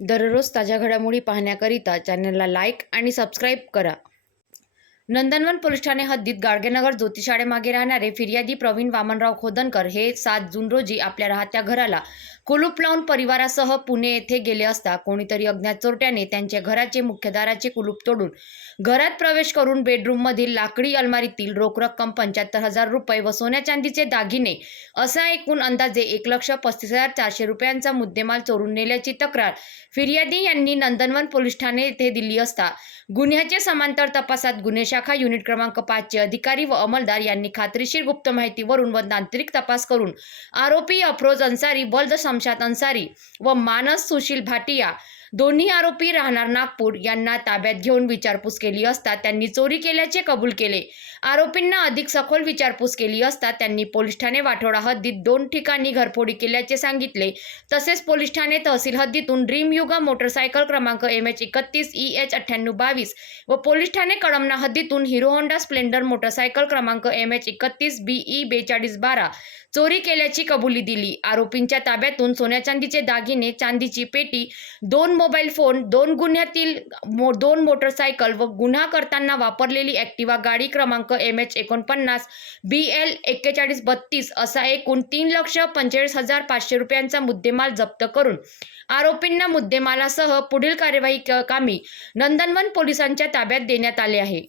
दररोज ताज्या घडामोडी पाहण्याकरिता चॅनलला लाईक आणि सबस्क्राईब करा. नंदनवन पोलीस ठाणे हद्दीत गाडगेनगर ज्योतिषाळेमागे राहणारे फिर्यादी प्रवीण वामनराव खोदनकर हे सात जून रोजी आपल्या राहत्या घराला कुलूप लावून परिवारासह पुणे येथे गेले असता कोणीतरी अज्ञात चोरट्याने त्यांच्या घराचे मुख्य दाराचे कुलूप तोडून घरात प्रवेश करून बेडरूममधील लाकडी अलमारीतील रोख रक्कम पंच्याहत्तर हजार रुपये व सोन्या चांदीचे दागिने असा एकूण अंदाजे एक लक्ष पस्तीस हजार चारशे रुपयांचा मुद्देमाल चोरून नेल्याची तक्रार फिर्यादी यांनी नंदनवन पोलीस ठाणे येथे दिली असता गुन्ह्याचे समांतर तपासात गुन्हे शाखा युनिट क्रमांक पाचचे अधिकारी व अंमलदार यांनी खात्रीशीर गुप्त माहितीवरून व तांत्रिक तपास करून आरोपी अफरोज अन्सारी बल्द शमशाद अन्सारी व मानस सुशील भाटिया दोन्ही आरोपी राहणार नागपूर. यांना ताब्यात घेऊन विचारपूस केली असता त्यांनी चोरी केल्याचे कबूल केले. आरोपींना अधिक सखोल विचारपूस केली असता त्यांनी पोलीस ठाणे वाठोडा हद्दीत दोन ठिकाणी घरफोडी केल्याचे सांगितले. तसेच पोलीस ठाणे तहसील हद्दीतून ड्रीम युगा मोटरसायकल क्रमांक एम एच एकतीस ई एच अठ्ठ्याण्णव बावीस व पोलीस ठाणे कळमना हद्दीतून हिरो होंडा स्प्लेंडर मोटरसायकल क्रमांक एम एच एकतीस बी ई बेचाळीस बारा चोरी केल्याची कबुली दिली. आरोपींच्या ताब्यातून सोन्या चांदीचे दागिने चांदीची पेटी दोन मोबाईल फोन दोन गुन्ह्यातील मो दोन मोटरसायकल व गुन्हा करताना वापरलेली ॲक्टिवा गाडी क्रमांक एम एच एकोणपन्नास बी एल एक्केचाळीस बत्तीस असा एकूण तीन लक्ष पंचेचाळीस हजार पाचशे रुपयांचा मुद्देमाल जप्त करून आरोपींना मुद्देमालासह पुढील कार्यवाही कामी नंदनवन पोलिसांच्या ताब्यात देण्यात आले आहे.